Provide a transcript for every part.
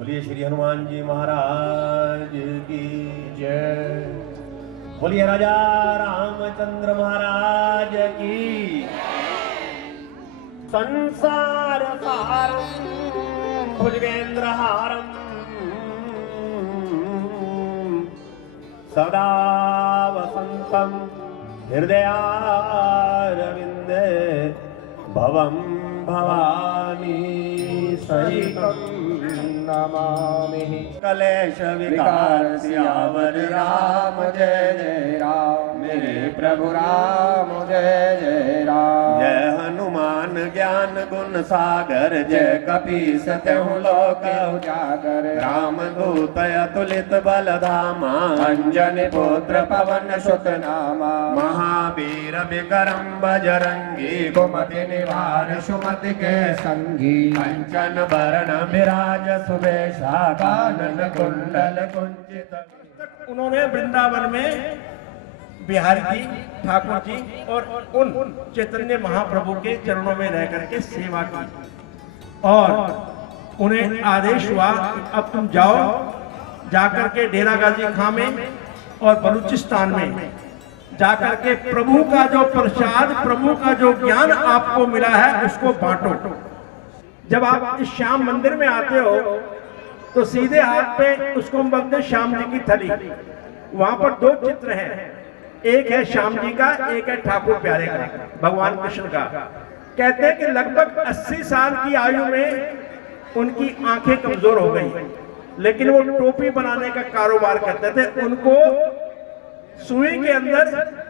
बोलिए श्री हनुमान जी महाराज की जय। बोलिए राजा रामचंद्र महाराज की। संसार सारम भुजगेंद्र हारम सदा वसंतम हृदयारविंदे भवम भवानी सहितम नमामि। कलेश विकार सियावर राम जय जय राम। मेरे प्रभु राम जय जय राम। जय हनुमान ज्ञान गुण सागर जय कपीस तिहुँ लोक उजागर। राम दूत अतुलित बल धामा अंजनी पुत्र पवन सुत नामा। महावीर विक्रम बजरंगी कुमति निवार सुमति के संगी। कंचन बरन विराज सुबेशा कानन कुंडल कुंचित। उन्होंने वृंदावन में बिहार की ठाकुर जी और उन चैतन्य महाप्रभु के चरणों में रह करके सेवा की और उन्हें आदेश हुआ अब तुम जाओ, जाकर के डेरा गाजी खां में और बलूचिस्तान में जाकर के प्रभु का जो प्रसाद, प्रभु का जो ज्ञान आपको मिला है उसको बांटो। जब आप इस श्याम मंदिर में आते हो तो सीधे हाथ पे उसको बोलते हैं श्याम जी की थली। वहां पर दो चित्र हैं, एक है श्याम जी का, एक है ठाकुर प्यारे का, भगवान कृष्ण का। कहते हैं कि लगभग 80 साल की आयु में उनकी आंखें कमजोर हो गई, लेकिन वो टोपी बनाने का कारोबार करते थे। उनको सुई के अंदर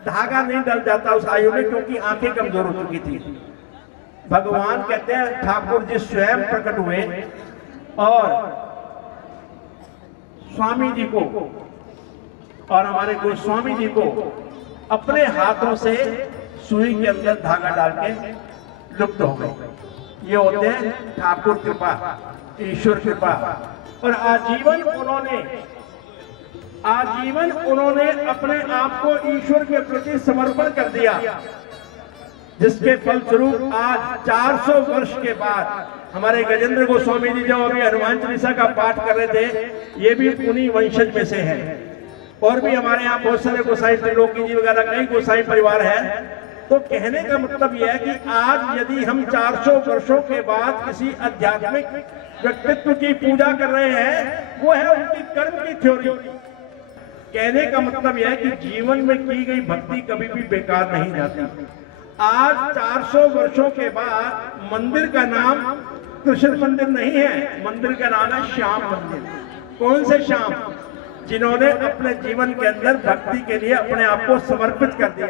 धागा नहीं डल जाता उस आयु में, क्योंकि आंखें कमजोर हो चुकी थी। भगवान कहते हैं ठाकुर जी स्वयं प्रकट हुए और स्वामी जी को और हमारे गोस्वामी जी को अपने हाथों से सुई के अंदर धागा डाल के लुप्त हो गए। ये होते हैं ठाकुर कृपा, ईश्वर कृपा। और आजीवन उन्होंने अपने आप को ईश्वर के प्रति समर्पण कर दिया, जिसके फलस्वरूप आज 400 वर्ष के बाद हमारे गजेंद्र गोस्वामी जी जो अभी हनुमान चालीसा का पाठ कर रहे थे, ये भी उन्हीं वंशज में से हैं। और भी हमारे यहाँ बहुत सारे गोसाई त्रिलोकी जी वगैरह कई गोसाई परिवार है। तो कहने का मतलब यह है कि आज यदि हम 400 वर्षों के बाद किसी आध्यात्मिक व्यक्तित्व की पूजा कर रहे हैं, वो है उनकी कर्म की थ्योरी। कहने का मतलब यह है कि जीवन में की गई भक्ति कभी भी बेकार नहीं जाती। आज 400 वर्षों के बाद मंदिर का नाम कृष्ण मंदिर नहीं है, मंदिर का नाम है श्याम मंदिर। कौन से श्याम? जिन्होंने अपने जीवन के अंदर भक्ति के लिए अपने आप को समर्पित कर दिया।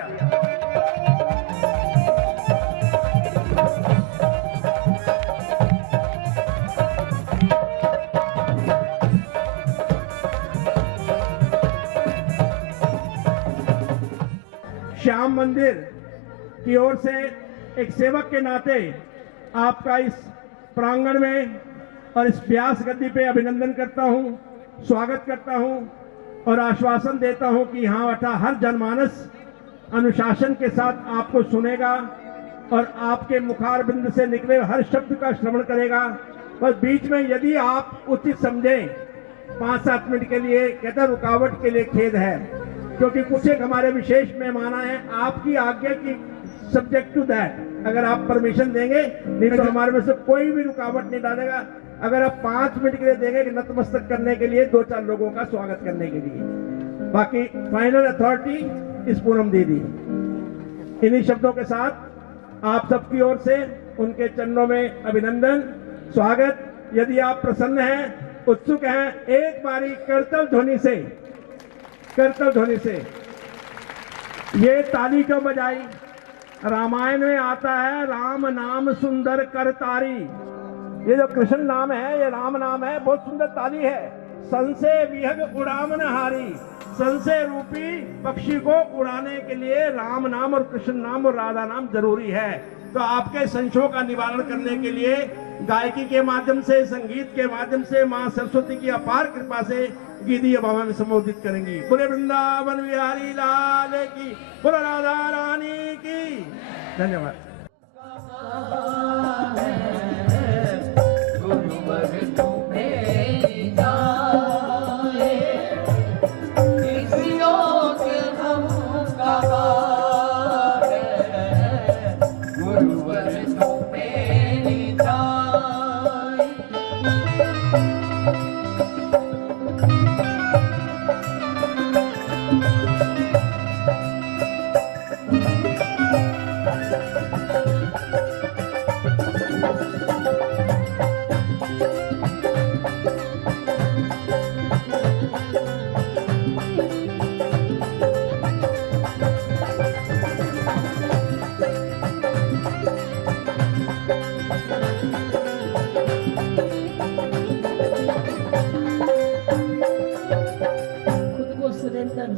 श्याम मंदिर की ओर से एक सेवक के नाते आपका इस प्रांगण में और इस व्यास गद्दी पे अभिनंदन करता हूं, स्वागत करता हूं और आश्वासन देता हूं कि यहाँ बैठा हर जनमानस अनुशासन के साथ आपको सुनेगा और आपके मुखारबिंद से निकले हर शब्द का श्रवण करेगा। बस बीच में यदि आप उचित समझें 5-7 मिनट के लिए, कहते रुकावट के लिए खेद है, क्योंकि कुछ एक हमारे विशेष मेहमान है। आपकी आज्ञा की सब्जेक्ट टू दैट अगर आप परमिशन देंगे, नहीं तो हमारे में से कोई भी रुकावट नहीं डालेगा। अगर आप 5 मिनट के लिए देंगे कि नतमस्तक करने के लिए, 2-4 लोगों का स्वागत करने के लिए, बाकी फाइनल अथॉरिटी इस पूनम दीदी। इन्हीं शब्दों के साथ आप सबकी ओर से उनके चरणों में अभिनंदन, स्वागत। यदि आप प्रसन्न हैं, उत्सुक हैं, एक बारी करतल ध्वनि से ये ताली क्यों बजाई? रामायण में आता है राम नाम सुंदर करतारी। ये जो कृष्ण नाम है, ये राम नाम है, बहुत सुंदर ताली है। संशय विहग उड़ावन हारी, संशय रूपी पक्षी को उड़ाने के लिए राम नाम और कृष्ण नाम और राधा नाम जरूरी है। तो आपके संशयों का निवारण करने के लिए गायकी के माध्यम से, संगीत के माध्यम से मां सरस्वती की अपार कृपा से गीदीय भाव में संबोधित करेंगी। बोले वृंदावन बिहारी लाल की, बोले राधा रानी की। धन्यवाद। गुरुवर तुम्हें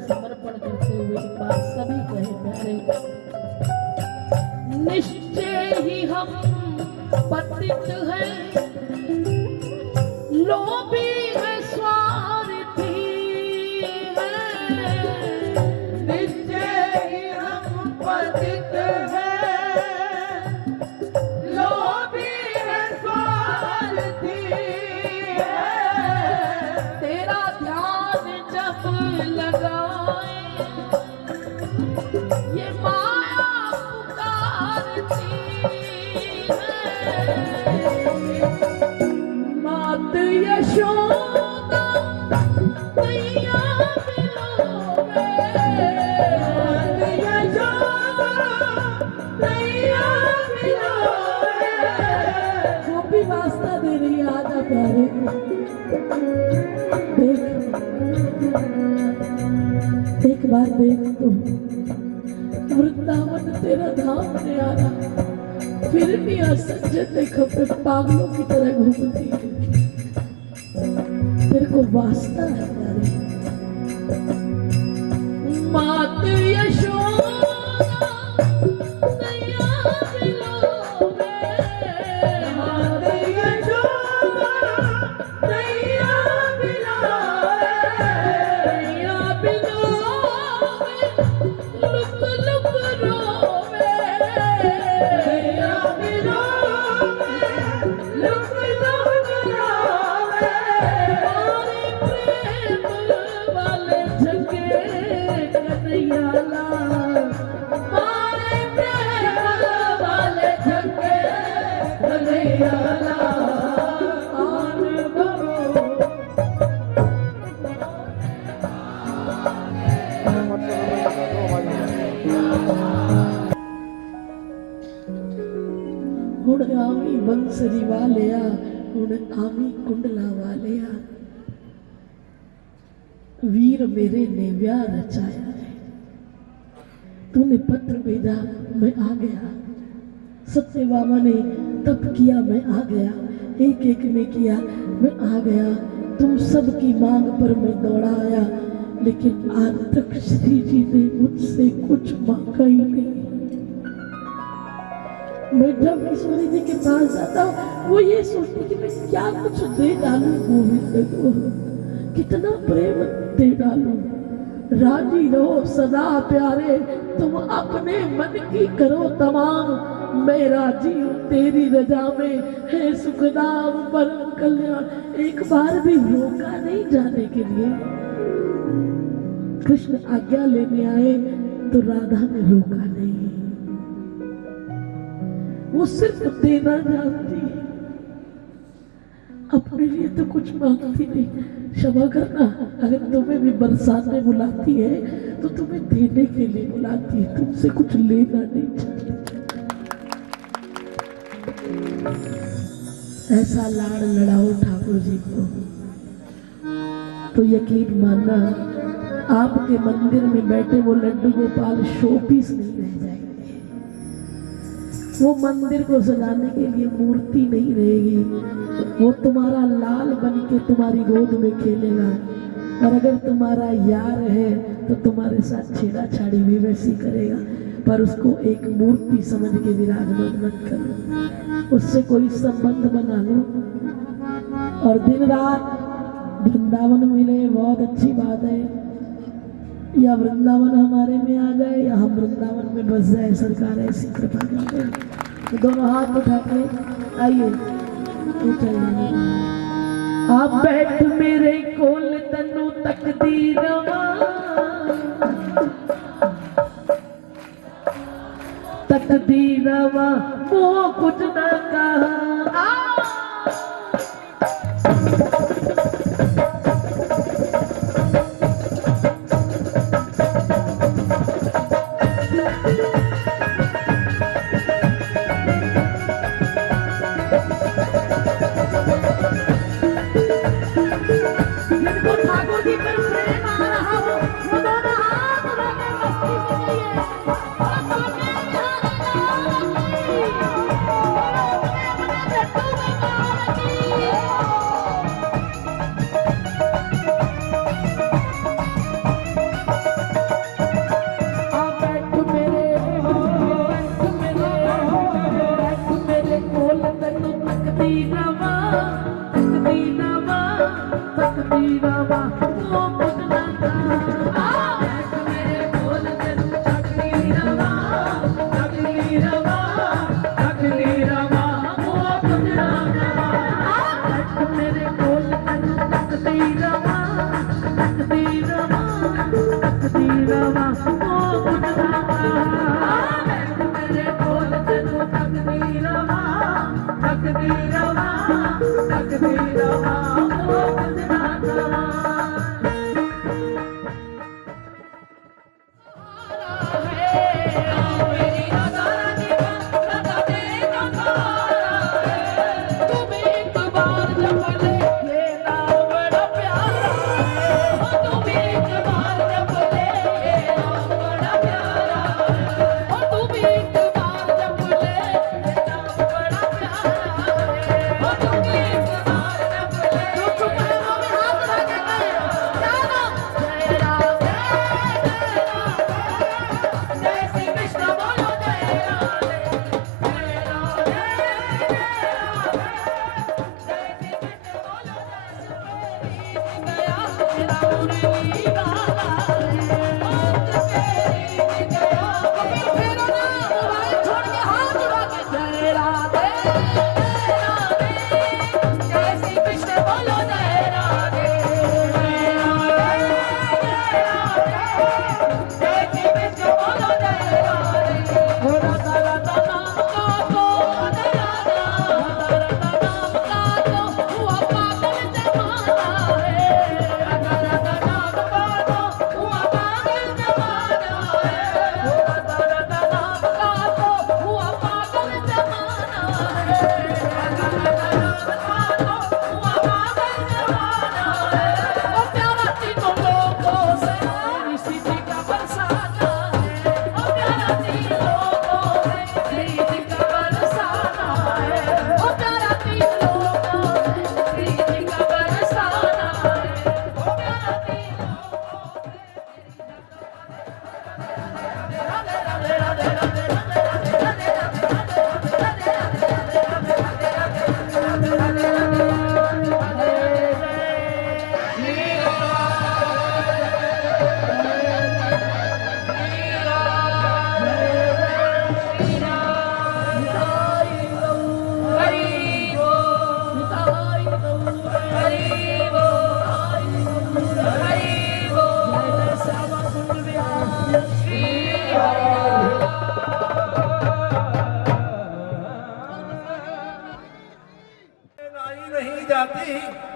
समर्पण करते हुए एक बार सभी कहे प्यारे, निश्चय ही हम पतित हैं, लोभी है, स्वार्थी है। निश्चय ही हम पतित हैं, लोभी है, स्वार्थी है। तेरा ध्यान जब लगाए ये माया पुकारती है। मात यशोदा मैया मिलोगे, मात यशोदा मैया मिलोगे। गोपी वास्ता दे रही है, आजा प्यारे एक बार देख तो वृंदावन तेरा धाम ने आना, फिर भी असंजय देखो पे पागलों की तरह घूमती है। तेरे को वास्ता है प्यारे। मात यशोदा मैया मिलोगे, मात यशोदा मैया मिलोगे। मैया मिलोगे, लुक लुक रोवे, मैया मिलोगे, लुक लुक रोवे। मारे प्रेम वाले झंगे कन्हैया लाल, मारे प्रेम वाले झंगे कन्हैया लाल। आन बरो हुण आवी बंसरी वालिया, हुण आवी कुंडला वालिया। वीर मेरे ने ब्याह रचाया है, तूने पत्र भेजा मैं आ गया। सत्य बाबा ने तप किया मैं आ गया, एक एक ने किया मैं आ गया। तुम सबकी मांग पर मैं दौड़ा आया, लेकिन आज तक श्री जी ने मुझसे कुछ मांगा ही नहीं। मैं जब ईश्वरी जी के पास जाता हूँ, वो ये सोचती कि मैं क्या कुछ दे डालूं गोविंद को, कितना प्रेम दे डालूं। राजी रहो सदा प्यारे, तुम अपने मन की करो तमाम। मैं राजी हूँ तेरी रजा में, है सुखदाम परम कल्याण। एक बार भी रोका नहीं जाने के लिए। कृष्ण आज्ञा लेने आए तो राधा ने रोका नहीं। वो सिर्फ देना जानती है, अपने लिए तो कुछ मांगती नहीं। क्षमा करना, अगर तुम्हें भी बरसाने बुलाती है तो तुम्हें देने के लिए बुलाती है, तुमसे कुछ लेना नहीं चाहती। ऐसा लाड़ लड़ाओ ठाकुर जी को तो यकीन मानना, आपके मंदिर में बैठे वो लड्डू गोपाल शो पीस नहीं रह जाएंगे। वो मंदिर को सजाने के लिए मूर्ति नहीं रहेगी। वो तुम्हारा लाल बन के तुम्हारी गोद में खेलेगा, और अगर तुम्हारा यार है तो तुम्हारे साथ छेड़ा छाड़ी भी वैसी करेगा, पर उसको एक मूर्ति समझ के विराजमान मत करो। उससे कोई संबंध बना लो और दिन रात वृंदावन मिले, बहुत अच्छी बात है। या वृंदावन हमारे में आ जाए या हम वृंदावन में बस जाए, सरकार ऐसी कृपा कर दे। तो दोनों हाथ उठा के आइए, आप बैठ मेरे कोल तनु तकदीरवा, तकदीरवा वो कुछ न कहा। जी पर प्रेम आ रहा हो वो दोनों हाथ उठाकर मस्ती में जाइए।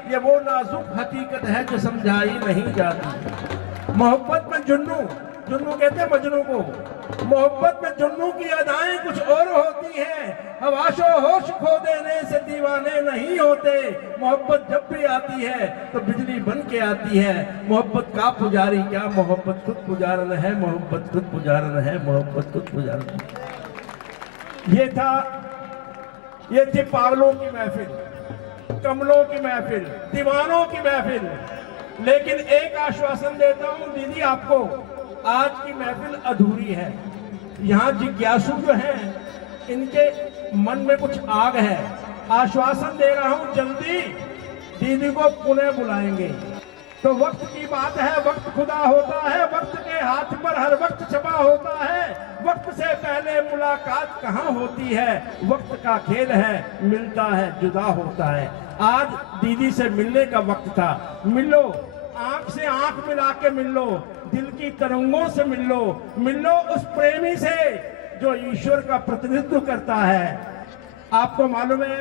ये वो नाजुक हकीकत है जो समझाई नहीं जाती। मोहब्बत में जुन्नू कहते हैं मजनू को। मोहब्बत में जुन्नू की अदाएं कुछ और होती हैं। हवाशो होश खो देने से दीवाने नहीं होते। मोहब्बत जब भी आती है तो बिजली बन के आती है। मोहब्बत का पुजारी क्या, मोहब्बत खुद पुजारन है, मोहब्बत खुद पुजारन है, मोहब्बत खुद पुजारन है। ये थी पागलों की महफिल, कमलों की महफिल, दीवानों की महफिल। लेकिन एक आश्वासन देता हूं दीदी आपको, आज की महफिल अधूरी है। यहाँ जिज्ञासु जो हैं इनके मन में कुछ आग है। आश्वासन दे रहा हूं जल्दी दीदी को पुनः बुलाएंगे। तो वक्त की बात है, वक्त खुदा होता है, वक्त के हाथ पर हर वक्त छपा होता है। वक्त से पहले मुलाकात कहाँ होती है, वक्त का खेल है, मिलता है जुदा होता है। आज दीदी से मिलने का वक्त था। मिलो, आंख से आंख मिला के मिल लो, दिल की तरंगों से मिल लो उस प्रेमी से जो ईश्वर का प्रतिनिधित्व करता है। आपको मालूम है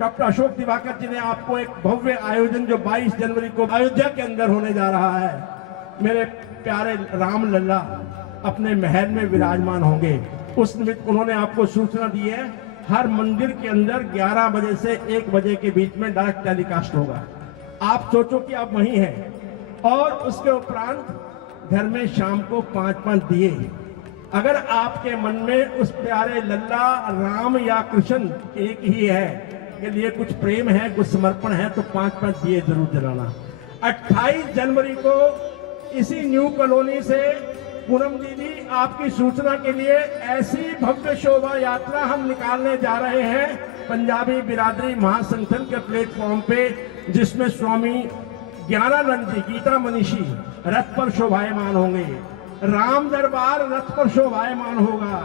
डॉक्टर अशोक दिवाकर जी ने आपको एक भव्य आयोजन जो 22 जनवरी को अयोध्या के अंदर होने जा रहा है, मेरे प्यारे राम लल्ला अपने महल में विराजमान होंगे। उस निमित्त उन्होंने आपको सूचना दी है, हर मंदिर के अंदर 11 बजे से 1 बजे के बीच में डायरेक्ट टेलीकास्ट होगा। आप सोचो कि आप वहीं हैं, और उसके उपरांत घर में शाम को 5-5 दिए। अगर आपके मन में उस प्यारे लल्ला राम या कृष्ण एक ही है के लिए कुछ प्रेम है, कुछ समर्पण है, तो 5-5 दिए जरूर जलाना। 28 जनवरी को इसी न्यू कॉलोनी से पूनम दीदी आपकी सूचना के लिए ऐसी भव्य शोभा यात्रा हम निकालने जा रहे हैं पंजाबी बिरादरी महासंगठन के प्लेटफॉर्म पे, जिसमें स्वामी ज्ञानानंद जी गीता मनीषी रथ पर शोभायमान होंगे, राम दरबार रथ पर शोभायमान होगा,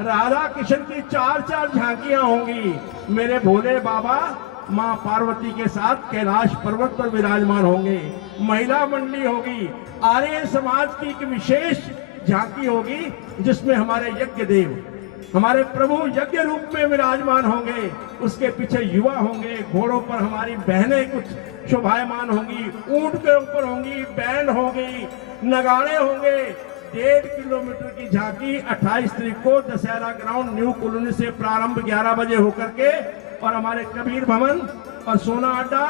राधा कृष्ण की 4-4 झांकियां होंगी, मेरे भोले बाबा मां पार्वती के साथ कैलाश पर्वत पर विराजमान होंगे, महिला मंडली होगी, आर्य समाज की एक विशेष झांकी होगी जिसमें हमारे यज्ञ देव, हमारे प्रभु यज्ञ रूप में विराजमान होंगे, उसके पीछे युवा होंगे, घोड़ों पर हमारी बहनें कुछ शोभायमान होंगी, ऊंट के ऊपर होंगी, बैंड होगी, नगाड़े होंगे। 1.5 किलोमीटर की झांकी 28 तारीख को दशहरा ग्राउंड न्यू कॉलोनी से प्रारंभ 11 बजे होकर के, और हमारे कबीर भवन और सोना अड्डा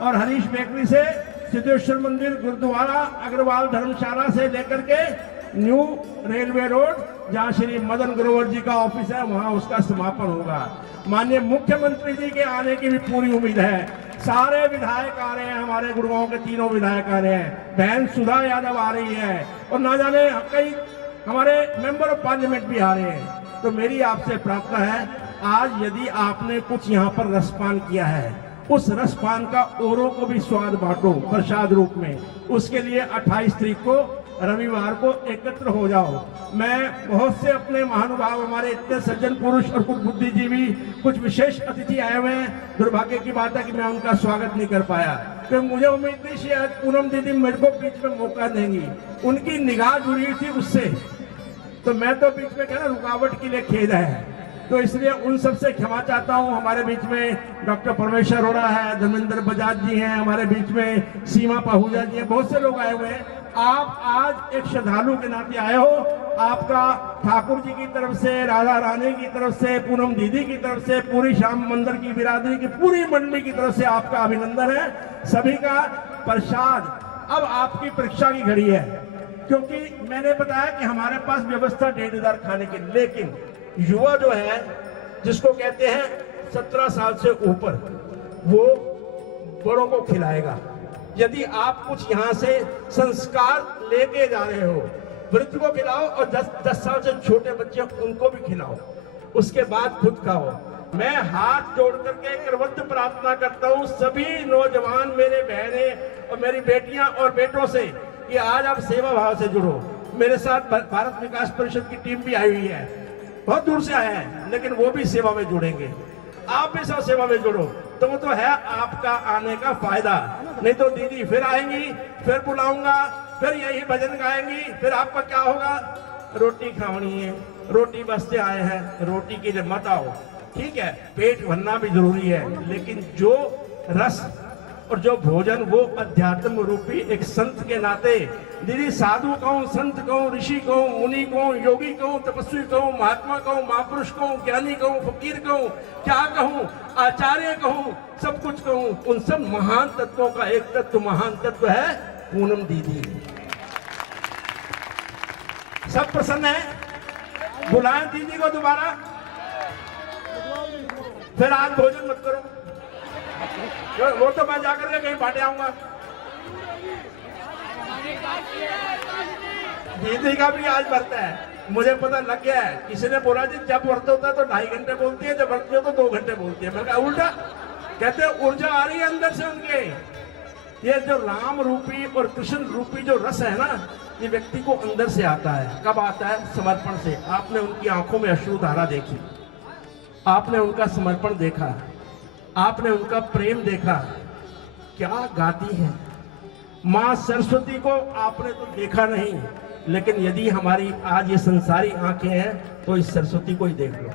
और हरीश बेकरी से सिद्धेश्वर मंदिर, गुरुद्वारा, अग्रवाल धर्मशाला से लेकर के न्यू रेलवे रोड जहां श्री मदन ग्रोवर जी का ऑफिस है वहां उसका समापन होगा। माननीय मुख्यमंत्री जी के आने की भी पूरी उम्मीद है। सारे विधायक आ रहे हैं, हमारे गुड़गांव के 3 विधायक आ रहे हैं, बहन सुधा यादव आ रही है, और ना जाने कई हमारे मेंबर ऑफ पार्लियामेंट भी आ रहे हैं। तो मेरी आपसे प्रार्थना है, आज यदि आपने कुछ यहाँ पर रसपान किया है, उस रसपान का औरों को भी स्वाद बांटो प्रसाद रूप में। उसके लिए 28 तारीख को रविवार को एकत्र हो जाओ। मैं बहुत से अपने महानुभाव, हमारे इतने सज्जन पुरुष और कुछ बुद्धिजीवी, कुछ विशेष अतिथि आए हुए हैं, दुर्भाग्य की बात है कि मैं उनका स्वागत नहीं कर पाया, क्योंकि मुझे उम्मीद थी शायद पूनम दीदी मेरे को बीच में मौका देंगी, उनकी निगाह जुड़ी थी उससे, तो मैं तो बीच में कहना रुकावट के लिए खेद है, तो इसलिए उन सबसे क्षमा चाहता हूं। हमारे बीच में डॉक्टर परमेश्वर अरोड़ा है, धर्मेंद्र बजाज जी हैं, हमारे बीच में सीमा पाहूजा जी हैं, बहुत से लोग आए हुए हैं। आप आज एक श्रद्धालु के नाते आए हो, आपका ठाकुर जी की तरफ से, राधा रानी की तरफ से, पूनम दीदी की तरफ से, पूरी श्याम मंदिर की बिरादरी की पूरी मंडली की तरफ से आपका अभिनंदन है। सभी का प्रसाद अब आपकी परीक्षा की घड़ी है, क्योंकि मैंने बताया कि हमारे पास व्यवस्था 1,500 खाने की, लेकिन युवा जो है जिसको कहते हैं 17 साल से ऊपर, वो बड़ों को खिलाएगा। यदि आप कुछ यहाँ से संस्कार लेके जा रहे हो, वृद्ध को खिलाओ और 10 साल से छोटे बच्चे उनको भी खिलाओ, उसके बाद खुद खाओ। मैं हाथ जोड़ करके करवत प्रार्थना करता हूँ सभी नौजवान मेरे बहनें और मेरी बेटियां और बेटों से कि आज आप सेवा भाव से जुड़ो। मेरे साथ भारत विकास परिषद की टीम भी आई हुई है, बहुत दूर से आए हैं, लेकिन वो भी सेवा में जुड़ेंगे। आप भी सब सेवा में जुड़ो, तो वो तो है आपका आने का फायदा। नहीं तो दीदी फिर आएंगी, फिर बुलाऊंगा, फिर यही भजन गाएंगी, फिर आपका क्या होगा? रोटी खानी है, रोटी बसते आए हैं, रोटी के लिए मत आओ। ठीक है, पेट भरना भी जरूरी है, लेकिन जो रस और जो भोजन वो अध्यात्म रूपी एक संत के नाते, दीदी साधु कहूं, संत कहूं, ऋषि कहूं, मुनि कहूं, योगी कहूं, तपस्वी कहूं, महात्मा कहूं, महापुरुष कहूं, ज्ञानी कहूं, फकीर कहूं, क्या कहूं, आचार्य कहूं, सब कुछ कहूं, उन सब महान तत्वों का एक तत्व, महान तत्व है पूनम दीदी। सब प्रसन्न है? बुलाएं दीदी को दोबारा। फिर आज भोजन मत करो, वो तो मैं जाकर के कहीं बांटे आऊंगा। दीदी का भी आज व्रत है, मुझे पता लग गया है। किसी ने बोला जी जब व्रत होता है तो 2.5 घंटे बोलती है, जब व्रत हो तो 2 घंटे बोलती है। मैं कहा उल्टा, कहते हैं ऊर्जा आ रही है अंदर से उनके। ये जो राम रूपी और कृष्ण रूपी जो रस है ना, ये व्यक्ति को अंदर से आता है। कब आता है? समर्पण से। आपने उनकी आंखों में अश्रुधारा देखी, आपने उनका समर्पण देखा, आपने उनका प्रेम देखा, क्या गाती है मां सरस्वती को आपने तो देखा नहीं, लेकिन यदि हमारी आज ये संसारी आंखें हैं तो इस सरस्वती को ही देख लो।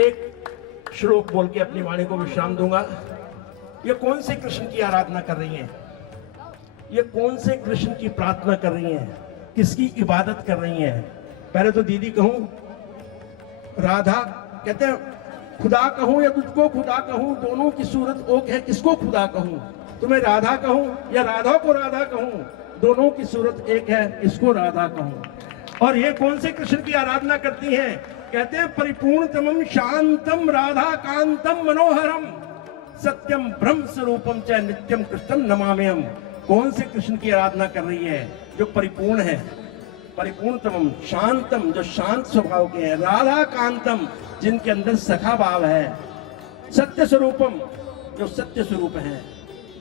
एक श्लोक बोल के अपनी वाणी को विश्राम दूंगा। ये कौन से कृष्ण की आराधना कर रही हैं? ये कौन से कृष्ण की प्रार्थना कर रही हैं? किसकी इबादत कर रही हैं? पहले तो दीदी कहूं, राधा कहते हैं खुदा कहूं या तुझको खुदा कहूं, दोनों की सूरत एक है, किसको खुदा कहूं? तुम्हें राधा कहूं या राधा को राधा कहूं, दोनों की सूरत एक है, इसको राधा कहूं। और ये कौन से कृष्ण की आराधना करती हैं? कहते हैं परिपूर्णतमं शांतम राधा कांतम मनोहरम सत्यम ब्रह्म स्वरूपम च नित्यम कृष्णम नमाम्यहम्। कौन से कृष्ण की आराधना कर रही है? जो परिपूर्ण है, परिपूर्णतमं शांतम, जो शांत स्वभाव के हैं, राधा कांतम, जिनके अंदर सखा भाव है, सत्य स्वरूपम, जो सत्य स्वरूप है,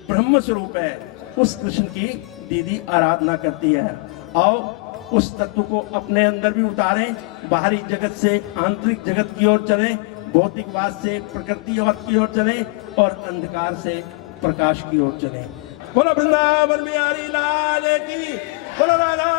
ब्रह्म स्वरूप है, उस कृष्ण की दीदी आराधना करती है। आओ उस तत्व को अपने अंदर भी उतारें, बाहरी जगत से आंतरिक जगत की ओर चलें, भौतिकवाद से प्रकृतिवाद की ओर चलें और अंधकार से प्रकाश की ओर चलें। बोलो वृंदावन बिहारी लाल की, बोलो राधा